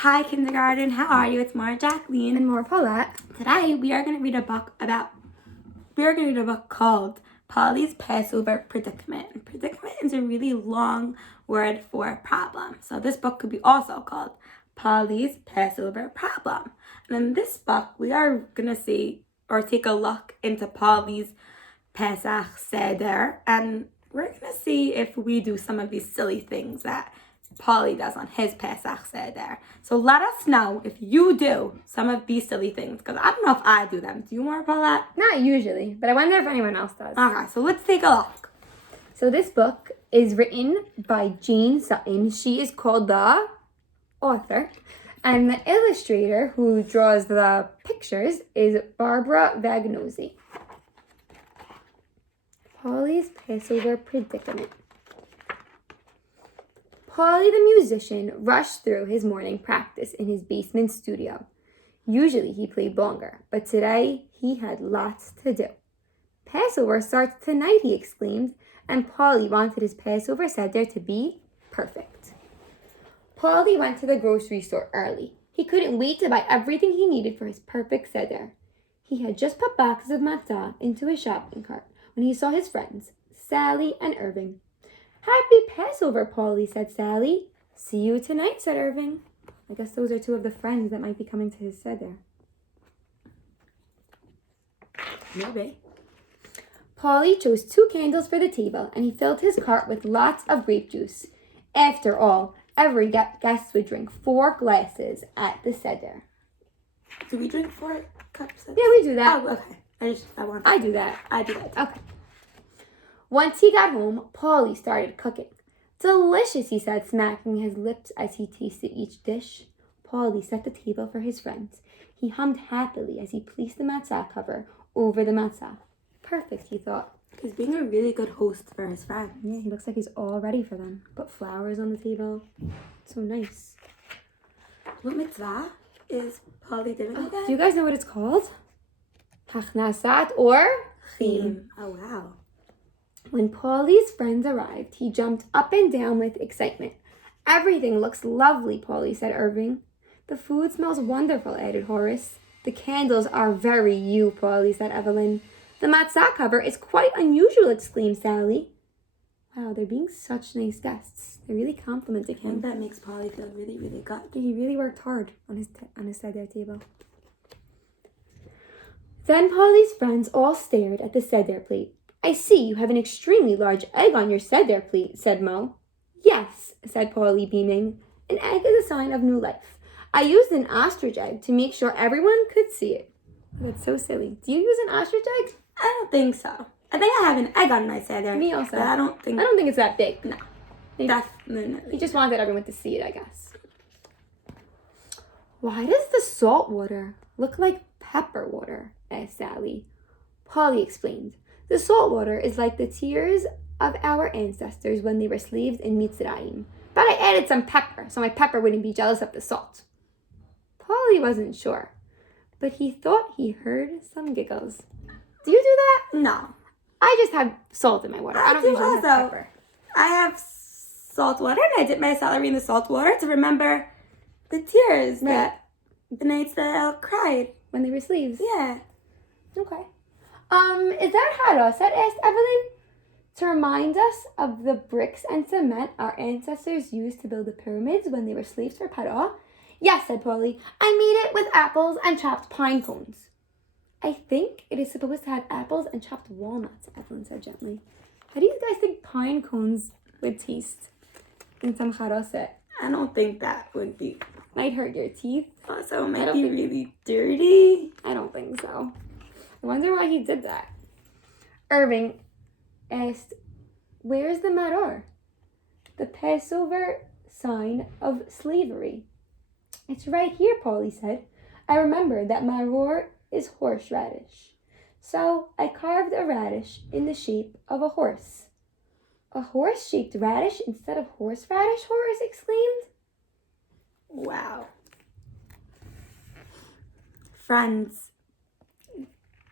Hi kindergarten, how are you? It's more Jacqueline And more Paulette. Today we are going to read a book called Paulie's Passover Predicament. Predicament is a really long word for problem. So this book could be also called Paulie's Passover Problem. And in this book we are going to see or take a look into Paulie's Pesach Seder, and we're going to see if we do some of these silly things that Paulie does on his Pesach Seder. So let us know if you do some of these silly things, because I don't know if I do them. Do you more, Paulette? Not usually, but I wonder if anyone else does. Okay, so let's take a look. So this book is written by Jane Sutton. She is called the author. And the illustrator who draws the pictures is Barbara Vagnozzi. Paulie's Passover Predicament. Paulie the musician rushed through his morning practice in his basement studio. Usually he played longer, but today he had lots to do. Passover starts tonight, he exclaimed, and Paulie wanted his Passover Seder to be perfect. Paulie went to the grocery store early. He couldn't wait to buy everything he needed for his perfect Seder. He had just put boxes of matzah into his shopping cart when he saw his friends, Sally and Irving. "Happy Passover, Paulie," said Sally. "See you tonight," said Irving. I guess those are two of the friends that might be coming to his Seder. Maybe. Paulie chose 2 candles for the table, and he filled his cart with lots of grape juice. After all, every guest would drink 4 glasses at the Seder. Do we drink 4 cups? Yeah, we do that. Oh, okay. I do that. I do that. Okay. Once he got home, Paulie started cooking. "Delicious," he said, smacking his lips as he tasted each dish. Paulie set the table for his friends. He hummed happily as he placed the matzah cover over the matzah. Perfect, he thought. He's being a really good host for his friends. Yeah, he looks like he's all ready for them. Put flowers on the table. So nice. What mitzvah is Paulie doing again? Do you guys know what it's called? Hachnasat or Chim. Oh, wow. When Paulie's friends arrived, he jumped up and down with excitement. "Everything looks lovely," Paulie said, Irving. "The food smells wonderful," added Horace. "The candles are very you," Paulie said, Evelyn. "The matzah cover is quite unusual," exclaimed Sally. Wow, they're being such nice guests. They're really complimenting I think him. that makes Paulie feel really, really good. He really worked hard on his Seder table. Then Paulie's friends all stared at the Seder plate. "I see you have an extremely large egg on your Seder plate," said Mo. "Yes," said Paulie, beaming. "An egg is a sign of new life. I used an ostrich egg to make sure everyone could see it." That's so silly. Do you use an ostrich egg? I don't think so. I think I have an egg on my Seder. Me also. But I don't think it's that big. No. He Definitely. just wanted everyone to see it, I guess. "Why does the salt water look like pepper water?" asked Sally. Paulie explained. "The salt water is like the tears of our ancestors when they were slaves in Mitzrayim. But I added some pepper so my pepper wouldn't be jealous of the salt." Paulie wasn't sure, but he thought he heard some giggles. Do you do that? No. I just have salt in my water. I don't usually have pepper. I have salt water, and I dip my celery in the salt water to remember the tears that the nights that I cried. When they were slaves? Yeah. Okay. Is that Haroset? Asked Evelyn. "To remind us of the bricks and cement our ancestors used to build the pyramids when they were slaves for Paro?" "Yes," said Paulie. "I made it with apples and chopped pine cones." "I think it is supposed to have apples and chopped walnuts," Evelyn said gently. "How do you guys think pine cones would taste in some Haroset? I don't think that would be. Might hurt your teeth. Also, it might be really dirty. I don't think so. I wonder why he did that." Irving asked, "Where's the maror?" "The Passover sign of slavery." "It's right here," Paulie said. "I remember that maror is horseradish. So I carved a radish in the shape of a horse." "A horse-shaped radish instead of horseradish?" Horace exclaimed. Wow. Friends,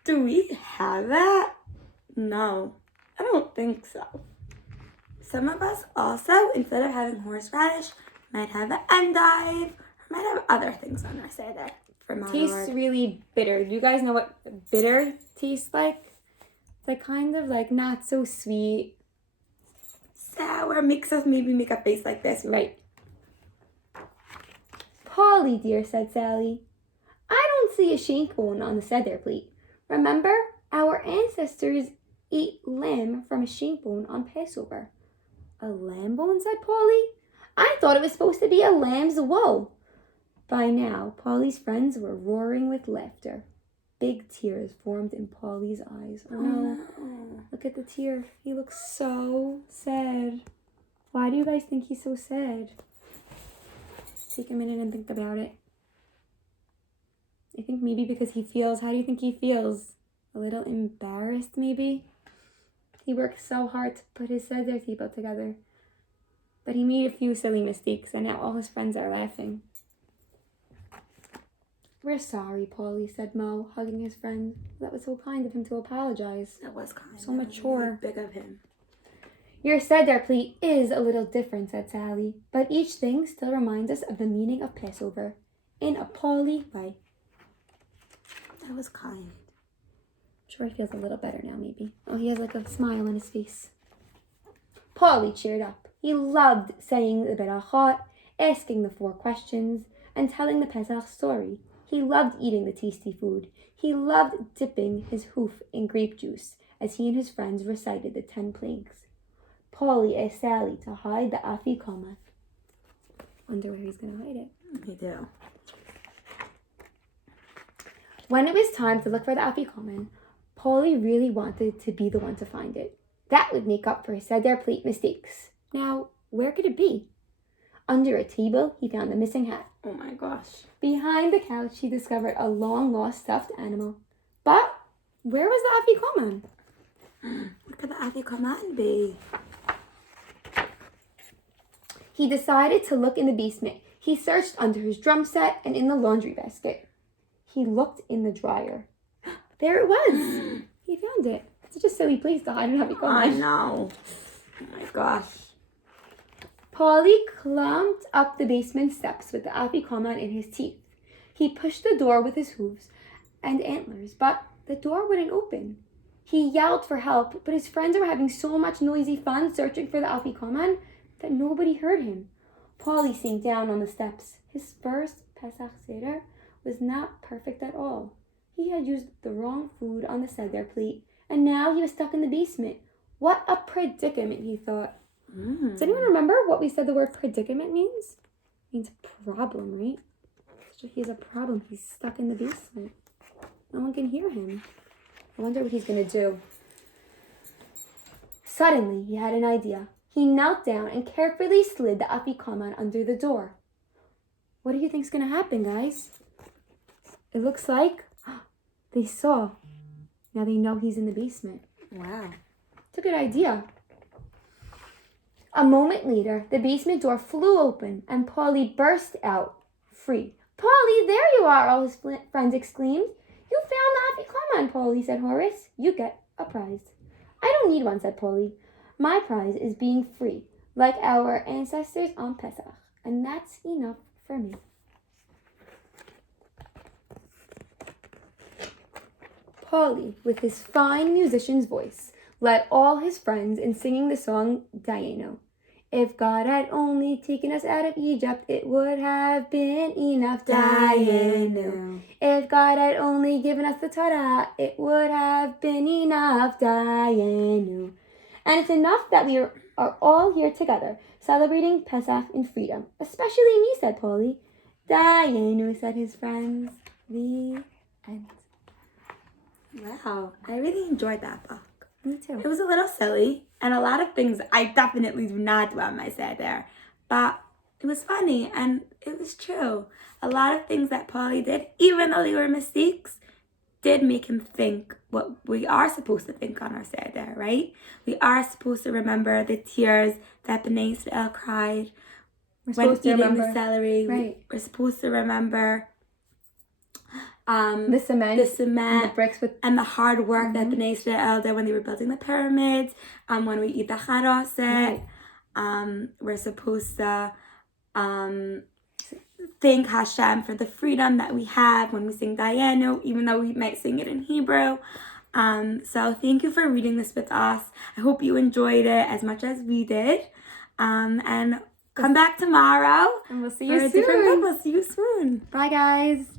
do we have that? No, I don't think so. Some of us also, instead of having horseradish, might have an endive, or might have other things on our seder for my Tastes really bitter. Do you guys know what bitter tastes like? It's like kind of like not so sweet. Sour makes us maybe make a face like this. Right. Paulie, dear, said Sally. I don't see a shank bone on the seder plate. Remember, our ancestors ate lamb from a shank bone on Passover. A lamb bone, said Paulie. I thought it was supposed to be a lamb's wool. By now, Paulie's friends were roaring with laughter. Big tears formed in Paulie's eyes. Oh no, look at the tear. He looks so sad. Why do you guys think he's so sad? Take a minute and think about it. I think maybe because he feels, how do you think he feels? A little embarrassed maybe? He worked so hard to put his seder table together. But he made a few silly mistakes and now all his friends are laughing. We're sorry, Paulie, said Mo, hugging his friend. That was so kind of him to apologize. That was kind. So mature. Really big of him. Your seder plate is a little different, said Sally, but each thing still reminds us of the meaning of Passover in a Paulie way. That was kind. I'm sure he feels a little better now, maybe. Oh, he has like a smile on his face. Paulie cheered up. He loved saying the berachot, asking the 4 questions, and telling the Pesach story. He loved eating the tasty food. He loved dipping his hoof in grape juice as he and his friends recited the 10 plagues. Paulie asked Sally to hide the afikoman. Wonder where he's going to hide it. I do. When it was time to look for the afikoman, Paulie really wanted to be the one to find it. That would make up for his seder plate mistakes. Now, where could it be? Under a table, he found the missing hat. Oh my gosh. Behind the couch, he discovered a long-lost stuffed animal. But where was the afikoman? Where could the afikoman be? He decided to look in the basement. He searched under his drum set and in the laundry basket. He looked in the dryer. There it was. He found it. It's such a silly place to hide an afikoman. I know. Oh my gosh. Paulie climbed up the basement steps with the afikoman in his teeth. He pushed the door with his hooves and antlers, but the door wouldn't open. He yelled for help, but his friends were having so much noisy fun searching for the afikoman that nobody heard him. Paulie sank down on the steps. His first Pesach Seder was not perfect at all. He had used the wrong food on the Seder plate, and now he was stuck in the basement. What a predicament, he thought. Does anyone remember what we said the word predicament means? It means problem, right? So he has a problem. He's stuck in the basement. No one can hear him. I wonder what he's going to do. Suddenly, he had an idea. He knelt down and carefully slid the afikoman under the door. What do you think's going to happen, guys? It looks like they saw. Now they know he's in the basement. Wow. It's a good idea. A moment later, the basement door flew open and Paulie burst out, free. Paulie, there you are, all his friends exclaimed. You found the afikoman, Paulie, said Horace. You get a prize. I don't need one, said Paulie. My prize is being free, like our ancestors on Pesach, and that's enough for me. Paulie, with his fine musician's voice, led all his friends in singing the song Dayenu. If God had only taken us out of Egypt, it would have been enough. Dayenu. If God had only given us the Torah, it would have been enough. Dayenu. And it's enough that we are all here together, celebrating Pesach in freedom. Especially me, said Paulie. Dayenu, said his friends. The end. Wow. I really enjoyed that book. Me too. It was a little silly, and a lot of things I definitely do not do on my seder. But it was funny, and it was true. A lot of things that Paulie did, even though they were mistakes, did make him think what we are supposed to think on our seder, right? We are supposed to remember the tears that Bnei Israel cried when eating the celery. Right. We're supposed to remember the cement, and the bricks with, and the hard work that Bnei Israel did when they were building the pyramids. When we eat the charoset, we're supposed to thank Hashem for the freedom that we have when we sing Dayenu, even though we might sing it in Hebrew. So thank you for reading this with us. I hope you enjoyed it as much as we did. And come back tomorrow. And we'll see for you a different book. soon. We'll see you soon. Bye, guys.